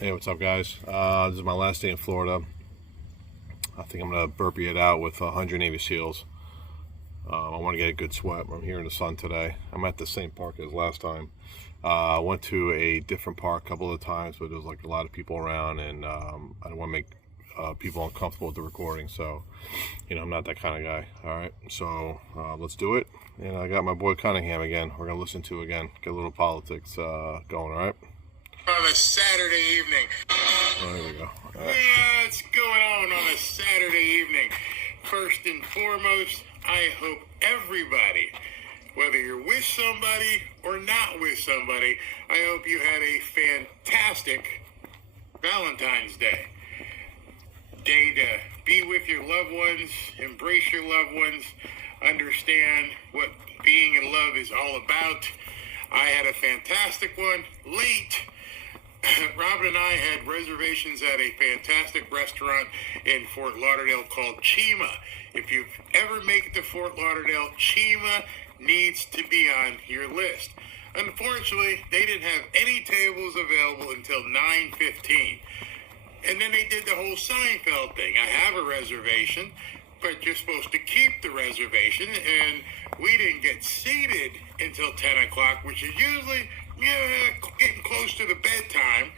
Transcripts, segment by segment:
Hey, what's up, guys? This is my last day in Florida. I think I'm gonna burpee it out with 100 Navy SEALs. I want to get a good sweat. I'm here in the sun today. I'm at the same park as last time. I went to a different park a couple of times, but there was like a lot of people around, and I don't want to make people uncomfortable with the recording. So, I'm not that kind of guy. All right, so let's do it. And I got my boy Cunningham again. We're gonna listen to again. Get a little politics going. All right. On a Saturday evening. Oh, there we go. Right. What's going on a Saturday evening? First and foremost, I hope everybody, whether you're with somebody or not with somebody, I hope you had a fantastic Valentine's Day. Day to be with your loved ones, embrace your loved ones, understand what being in love is all about. I had a fantastic one late. Robin and I had reservations at a fantastic restaurant in Fort Lauderdale called Chima. If you've ever made it to Fort Lauderdale, Chima needs to be on your list. Unfortunately, they didn't have any tables available until 9:15. And then they did the whole Seinfeld thing. I have a reservation, but you're supposed to keep the reservation, and we didn't get seated until 10 o'clock, which is usually getting close to the bedtime.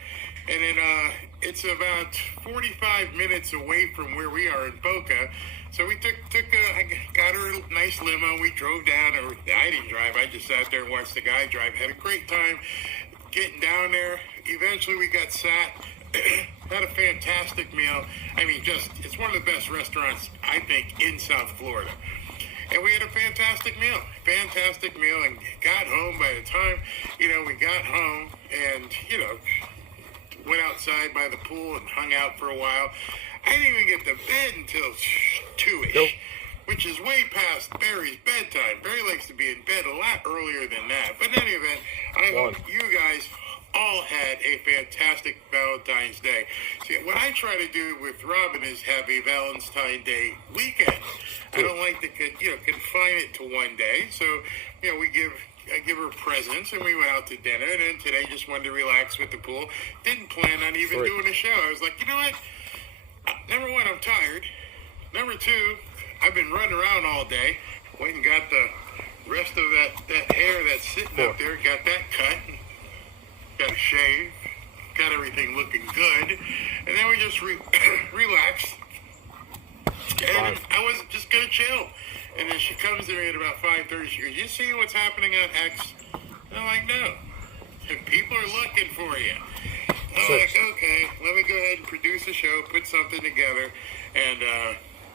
And then it's about 45 minutes away from where we are in Boca. So we I got her a nice limo. We drove down, or I didn't drive. I just sat there and watched the guy drive. Had a great time getting down there. Eventually we got sat. Had a fantastic meal. I mean, it's one of the best restaurants, I think, in South Florida. And we had a fantastic meal, and got home. By the time, we got home and, went outside by the pool and hung out for a while. I didn't even get to bed until 2-ish, Nope. which is way past Barry's bedtime. Barry likes to be in bed a lot earlier than that. But in any event, I hope you guys all had a fantastic Valentine's Day. See, what I try to do with Robin is have a Valentine's Day weekend. I don't like to, confine it to one day. So, I give her presents, and we went out to dinner, and then today just wanted to relax with the pool. Didn't plan on even doing a show. I was like, you know what? Number one, I'm tired. Number two, I've been running around all day. Went and got the rest of that hair that's sitting up there, got that cut. Got a shave, got everything looking good, and then we just relaxed. And I was just gonna chill. And then she comes to me at about 5:30. She goes, "You see what's happening on X?" And I'm like, "No. People are looking for you." I'm like, "Okay, let me go ahead and produce a show, put something together, and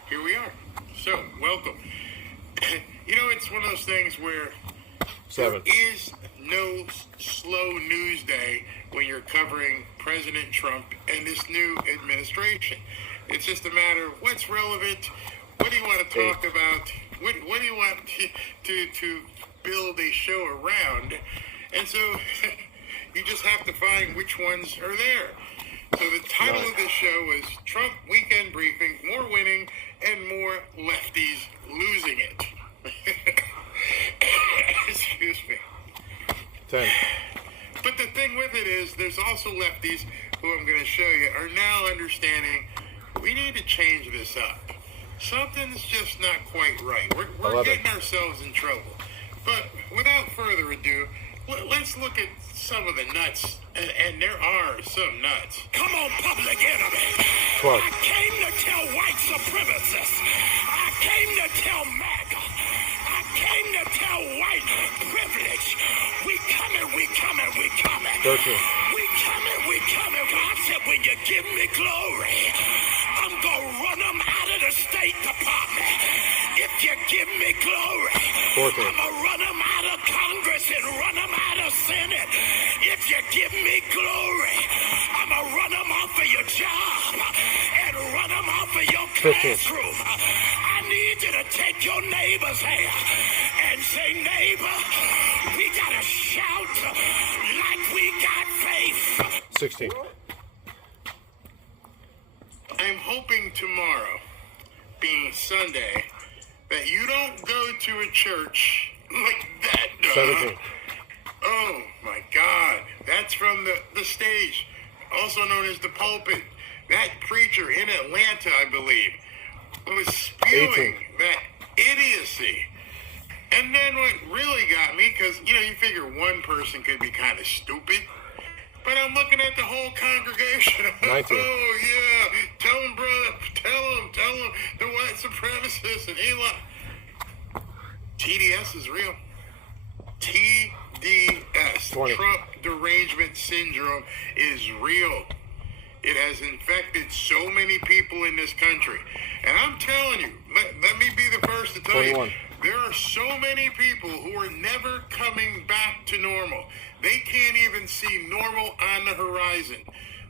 here we are." So, welcome. It's one of those things where there is no slow news day when you're covering President Trump and this new administration. It's just a matter of what's relevant, what do you want to talk about, what do you want to build a show around, and so you just have to find which ones are there. So the title of this show is Trump Weekend Briefing, More Winning and More Lefties Losing It. Excuse me. 10. But the thing with it is, there's also lefties who I'm going to show you are now understanding we need to change this up. Something's just not quite right. We're getting ourselves in trouble. But without further ado, let's look at some of the nuts, and there are some nuts. Come on, Public Enemy. I came to tell white supremacists. I came to tell MAGA. I came to tell white privilege. We coming. 13. We coming. God said, when you give me glory, I'm going to run them out of the State Department. If you give me glory, 14. I'm going to run them out of Congress and run them out of Senate. If you give me glory, I'm going to run them off of your job and run them off of your classroom. I need you to take your neighbor's hand and say, neighbor, we got to shout like we got faith. 16. I'm hoping tomorrow, being Sunday, that you don't go to a church like that. 17. Oh, my God. That's from the stage. also known as the pulpit. That preacher in Atlanta, I believe, was spewing that idiocy. And then what really got me, because, you figure one person could be kind of stupid, but I'm looking at the whole congregation. 19. Oh, yeah. Tell them, brother. Tell them. The white supremacists and Elon. TDS is real. TDS. 20. Trump derangement syndrome is real. It has infected so many people in this country. And I'm telling you, let me be the first to tell 21. you, there are so many people who are never coming back to normal. They can't even see normal on the horizon.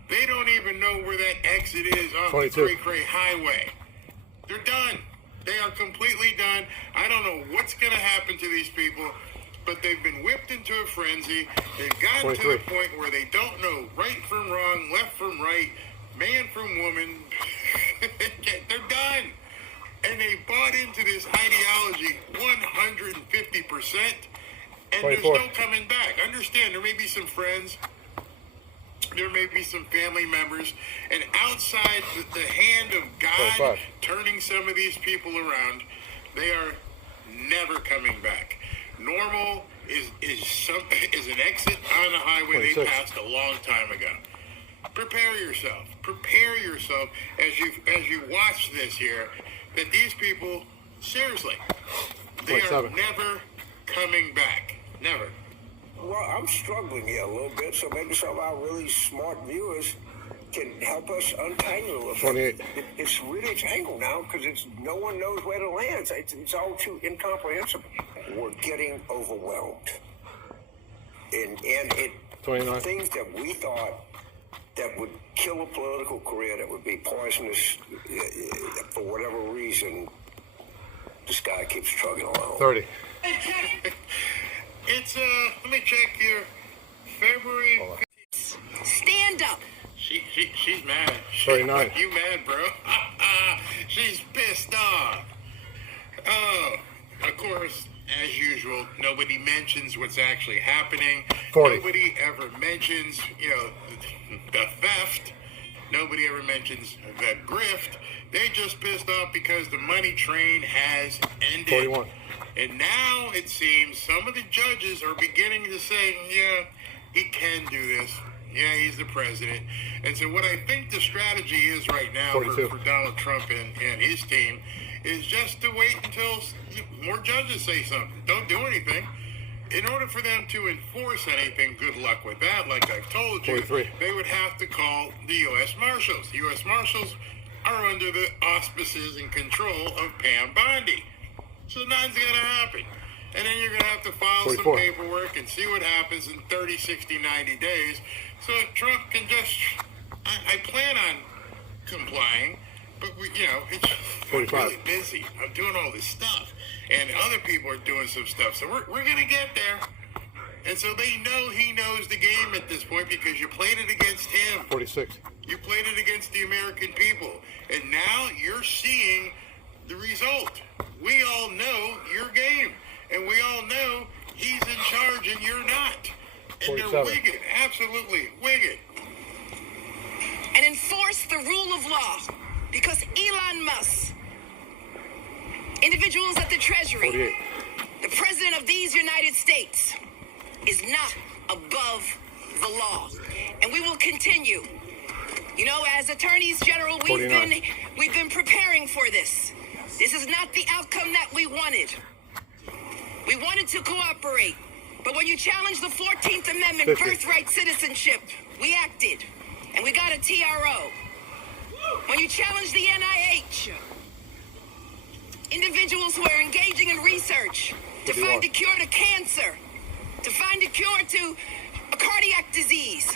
They don't even know where that exit is off 22. the Cray Highway. They're done. They are completely done. I don't know what's going to happen to these people, but they've been whipped into a frenzy. They've gotten 23. to the point where they don't know right from wrong, left from right, man from woman. They're done. And they bought into this ideology 150%, and 24. there's no coming back. Understand, there may be some friends, there may be some family members, and outside the hand of God 25. turning some of these people around, they are never coming back. Normal is an exit on the highway 26. they passed a long time ago. Prepare yourself. Prepare yourself as you watch this here, that these people, seriously, they 27. are never coming back. Never. Well, I'm struggling here a little bit, so maybe some of our really smart viewers can help us untangle it. 28. It's really tangled now because no one knows where to land. It's all too incomprehensible. We're getting overwhelmed. And 29. things that we thought that would kill a political career, that would be poisonous for whatever reason, this guy keeps trucking along. 30. It's, let me check your February. Stand up. She's mad. 39. You mad, bro? She's pissed off. Oh, of course, as usual, nobody mentions what's actually happening. 40. Nobody ever mentions, the theft. Nobody ever mentions the grift. They just pissed off because the money train has ended. 41. And now it seems some of the judges are beginning to say, yeah, he can do this. Yeah, he's the president. And so what I think the strategy is right now for Donald Trump and his team is just to wait until more judges say something. Don't do anything. In order for them to enforce anything, good luck with that. Like I've told you, 43. they would have to call the U.S. Marshals. The U.S. Marshals are under the auspices and control of Pam Bondi. So nothing's going to happen. And then you're going to have to file 44. some paperwork and see what happens in 30, 60, 90 days. So Trump can just, I plan on complying, but it's 45. really busy. I'm doing all this stuff. And other people are doing some stuff. So we're going to get there. And so they know he knows the game at this point because you played it against him. 46. You played it against the American people. And now you're seeing the result. We all know your game. And we all know he's in charge and you're not. And 47. they're wicked. Absolutely wicked. And enforce the rule of law. Because Elon Musk, individuals at the Treasury, 48. the President of these United States, is not above the law. And we will continue. As attorneys general, we've 49. been preparing for this. This is not the outcome that we wanted. We wanted to cooperate. But when you challenge the 14th Amendment, 50. birthright citizenship, we acted. And we got a TRO. When you challenge the NIH, individuals who are engaging in research to 51. find a cure to cancer, to find a cure to a cardiac disease,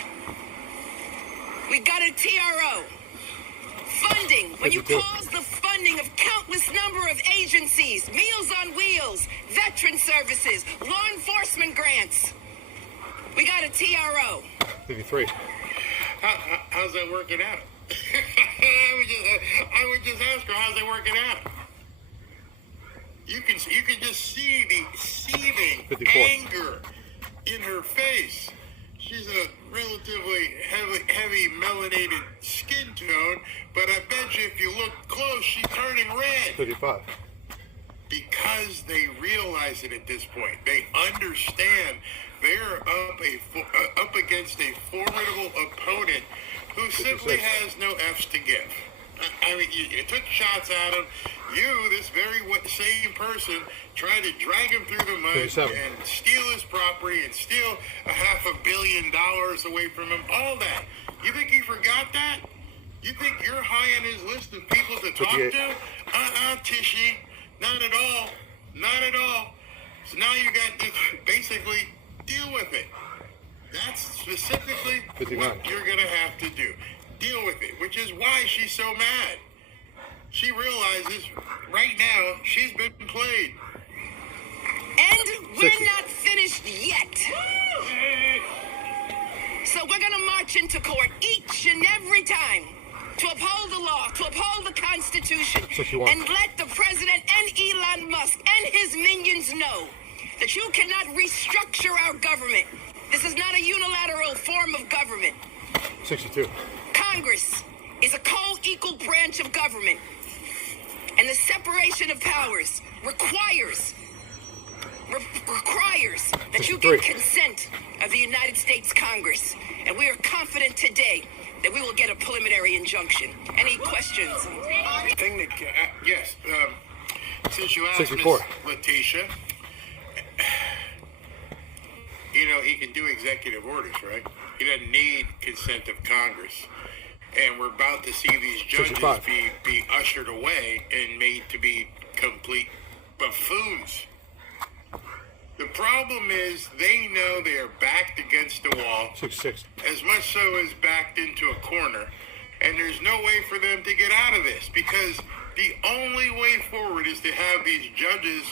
we got a TRO. Funding, when you 52. pause the funding of countless number of agencies, Meals on Wheels, veteran services, law enforcement grants, we got a TRO. 53. How's that working out? I would just ask her, how's that working out? You can just see the seething 54. anger in her face. She's a relatively heavy melanated skin tone, but I bet you if you look close, she's turning red. 55. Because they realize it at this point. They understand they're up against a formidable opponent who simply has no F's to give. I mean, you took shots at him. You, this very same person, tried to drag him through the mud 57. and steal his property and steal $500 million away from him. All that. You think he forgot that? You think you're high on his list of people to talk 58. to? Tishy. Not at all. Not at all. So now you got to basically deal with it. That's specifically 59. what you're going to have to do. Deal with it, which is why she's so mad. She realizes right now she's been played. And we're 60. not finished yet. So we're going to march into court each and every time to uphold the law, to uphold the Constitution, 61. and let the president and Elon Musk and his minions know that you cannot restructure our government. This is not a unilateral form of government. 62. Congress is a co-equal branch of government, and the separation of powers requires that you 63. get consent of the United States Congress, and we are confident today that we will get a preliminary injunction. Any questions? Thing that, yes, since you asked 64. Miss Letitia, you know, he can do executive orders, right? He doesn't need consent of Congress. And we're about to see these judges 65. be ushered away and made to be complete buffoons. The problem is they know they are backed against the wall, 66. as much so as backed into a corner, and there's no way for them to get out of this, because the only way forward is to have these judges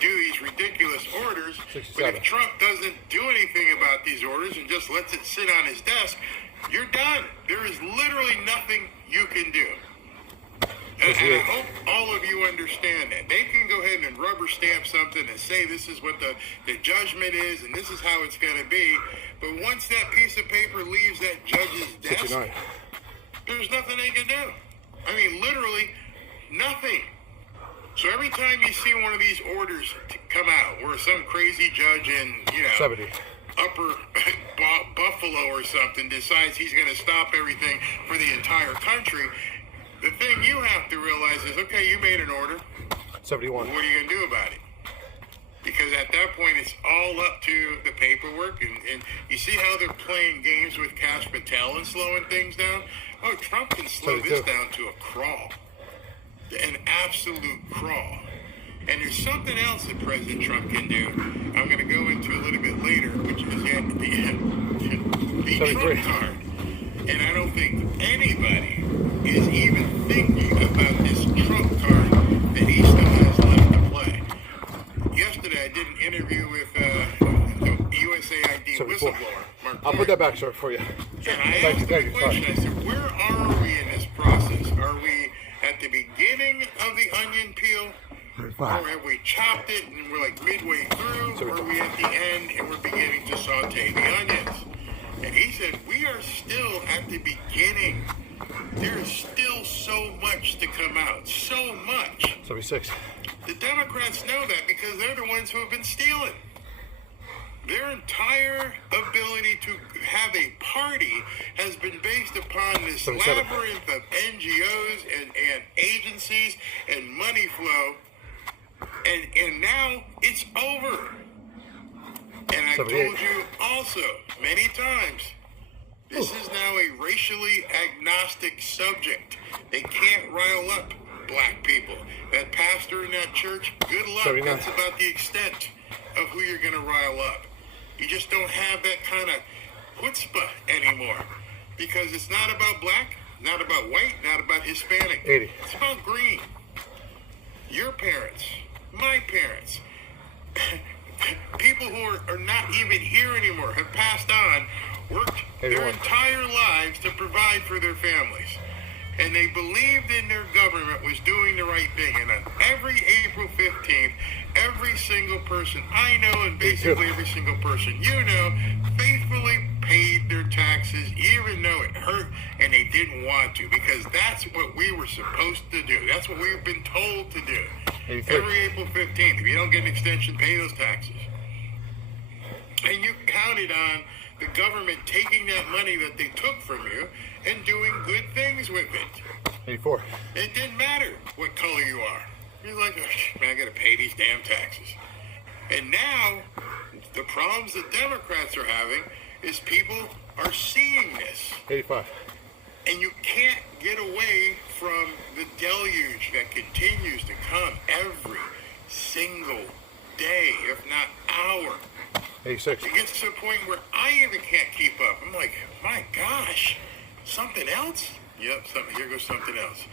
do these ridiculous orders. 67. But if Trump doesn't do anything about these orders and just lets it sit on his desk, you're done. There is literally nothing you can do. And I hope all of you understand that. They can go ahead and rubber stamp something and say this is what the judgment is and this is how it's going to be. But once that piece of paper leaves that judge's desk, 69. there's nothing they can do. I mean, literally nothing. So every time you see one of these orders come out where some crazy judge in, 70. upper Buffalo or something decides he's going to stop everything for the entire country, the thing you have to realize is, okay, you made an order. 71. What are you going to do about it? Because at that point, it's all up to the paperwork. And you see how they're playing games with Kash Patel and slowing things down? Oh, Trump can slow 72. this down to a crawl. An absolute crawl. And there's something else that President Trump can do. I'm going to go into a little bit later, which is the 73. Trump card. And I don't think anybody is even thinking about this Trump card that he still has left to play. Yesterday, I did an interview with the USAID 74. whistleblower, Mark I'll put that back, sir, for you. and I asked him the question, I said, where are we in this process? Are we at the beginning of the onion peel? Or have we chopped it and we're like midway through? Or are we at the end and we're beginning to saute the onions? And he said, we are still at the beginning. There is still so much to come out. So much. 76. The Democrats know that because they're the ones who have been stealing. Their entire ability to have a party has been based upon this 77. labyrinth of NGOs and agencies and money flow. And now it's over. And I 78. told you also many times, this is now a racially agnostic subject. They can't rile up black people. That pastor in that church, good luck. 79. That's about the extent of who you're going to rile up. You just don't have that kind of chutzpah anymore. Because it's not about black, not about white, not about Hispanic. 80. It's about green. Your parents, my parents, people who are not even here anymore, have passed on, worked 81. their entire lives to provide for their families. And they believed in their government was doing the right thing. And on every April 15th, every single person I know, and basically every single person you know, faithfully paid their taxes, even though it hurt and they didn't want to, because that's what we were supposed to do. That's what we've been told to do. Every April 15th, if you don't get an extension, pay those taxes. And you counted on the government taking that money that they took from you and doing good things with it. 84. It didn't matter what color you are. You're like, oh, man, I gotta pay these damn taxes. And now, the problems that Democrats are having is people are seeing this. 85. And you can't get away from the deluge that continues to come every single day, if not hour. 86. It gets to the point where I even can't keep up. I'm like, my gosh, something else? Yep, here goes something else.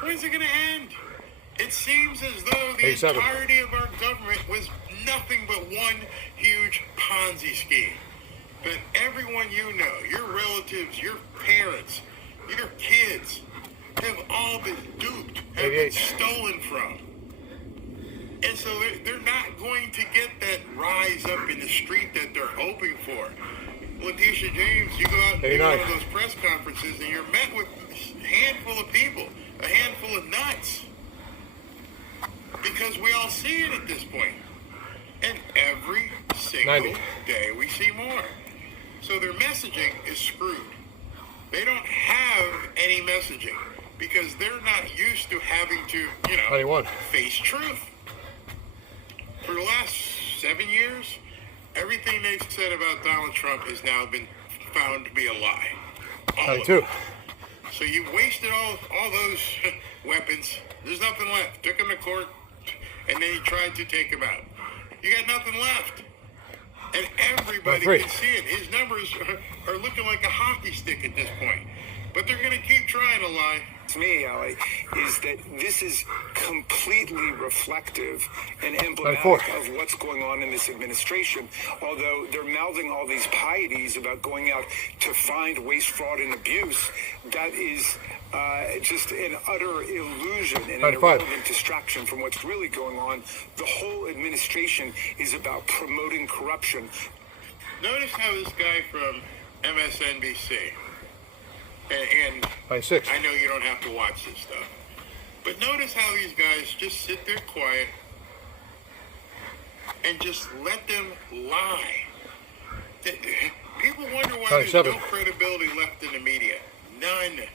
When is it going to end? It seems as though the 87. entirety of our government was nothing but one huge Ponzi scheme. That everyone you know, your relatives, your parents, your kids, have all been duped, have been 88. stolen from. And so they're not going to get that rise up in the street that they're hoping for. Letitia James, you go out and do one of those press conferences and you're met with a handful of people, a handful of nuts. Because we all see it at this point. And every single 90. day we see more. So their messaging is screwed. They don't have any messaging because they're not used to having to, 91. face truth. For the last 7 years, everything they've said about Donald Trump has now been found to be a lie. All of 92. it. So you wasted all those weapons. There's nothing left. Took them to court, and then you tried to take them out. You got nothing left. And everybody 93. can see it. His numbers are looking like a hockey stick at this point. But they're going to keep trying to lie. To me, Ali, is that this is completely reflective and emblematic 94. of what's going on in this administration. Although they're mouthing all these pieties about going out to find waste, fraud, and abuse, that is just an utter illusion and an 95. irrelevant distraction from what's really going on. The whole administration is about promoting corruption. Notice how this guy from MSNBC, and 96. I know you don't have to watch this stuff, but notice how these guys just sit there quiet and just let them lie. People wonder why there's 97. no credibility left in the media. None.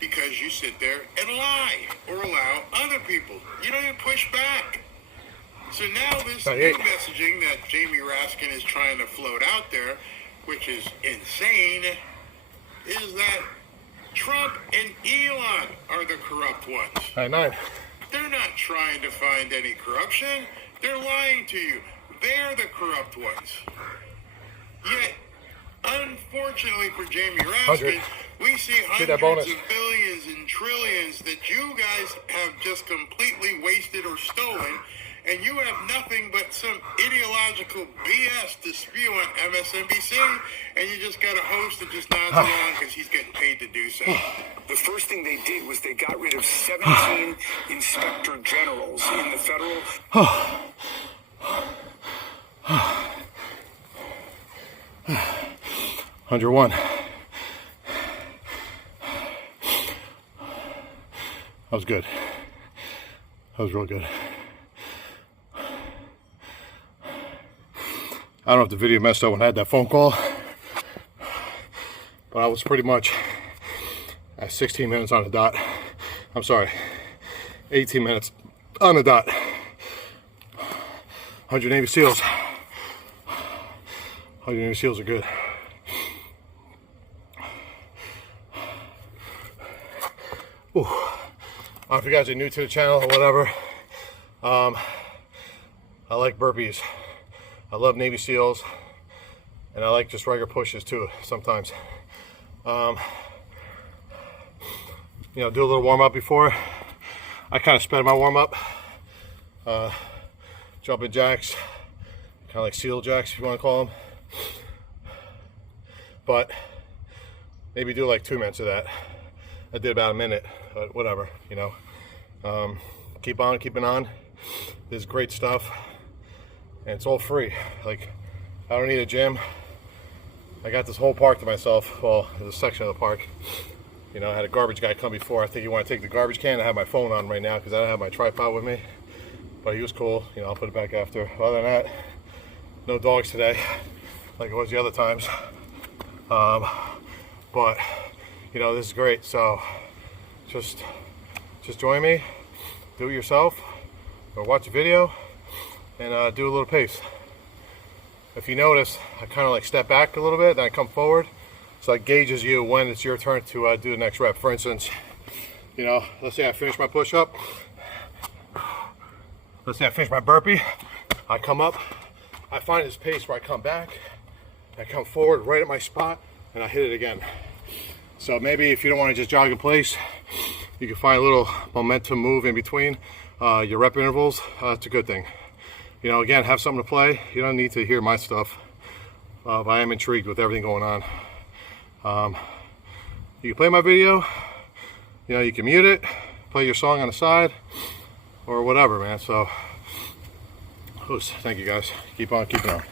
Because you sit there and lie or allow other people. You don't even push back. So now this new 98. messaging that Jamie Raskin is trying to float out there, which is insane, is that Trump and Elon are the corrupt ones. 99. They're not trying to find any corruption. They're lying to you. They're the corrupt ones. Yet, unfortunately for Jamie Raskin, 100. we see See that hundreds bonus. of billions and trillions that you guys have just completely wasted or stolen, and you have nothing but some ideological BS to spew on MSNBC, and you just got a host that just nods along because he's getting paid to do so. The first thing they did was they got rid of 17 inspector generals in the federal. 101. That was good. That was real good. I don't know if the video messed up when I had that phone call, but I was pretty much at 16 minutes on the dot. I'm sorry, 18 minutes on the dot. 100 Navy SEALs. 100 Navy SEALs are good. Ooh. If you guys are new to the channel or whatever, I like burpees. I love Navy SEALs, and I like just regular pushes too sometimes. Do a little warm up before. I kind of sped my warm up. Jumping jacks, kind of like SEAL jacks if you want to call them. But maybe do like 2 minutes of that. I did about a minute, but whatever, keep on keeping on. This is great stuff, and it's all free. Like, I don't need a gym. I got this whole park to myself. Well, there's a section of the park. You know, I had a garbage guy come before. I think he wanted to take the garbage can. I have my phone on right now because I don't have my tripod with me. But he was cool. You know, I'll put it back after. Other than that, no dogs today, like it was the other times. But you know, this is great. So just join me, do it yourself, or watch a video, and do a little pace. If you notice, I kind of like step back a little bit, then I come forward, so it gauges you when it's your turn to do the next rep. For instance, you know, let's say I finish my push-up. Let's say I finish my burpee. I come up. I find this pace where I come back. I come forward right at my spot, and I hit it again. So maybe if you don't want to just jog in place, you can find a little momentum move in between your rep intervals. It's a good thing. You know, again, have something to play. You don't need to hear my stuff. But I am intrigued with everything going on. You can play my video. You know, you can mute it, play your song on the side, or whatever, man. So, thank you guys. Keep on keeping on.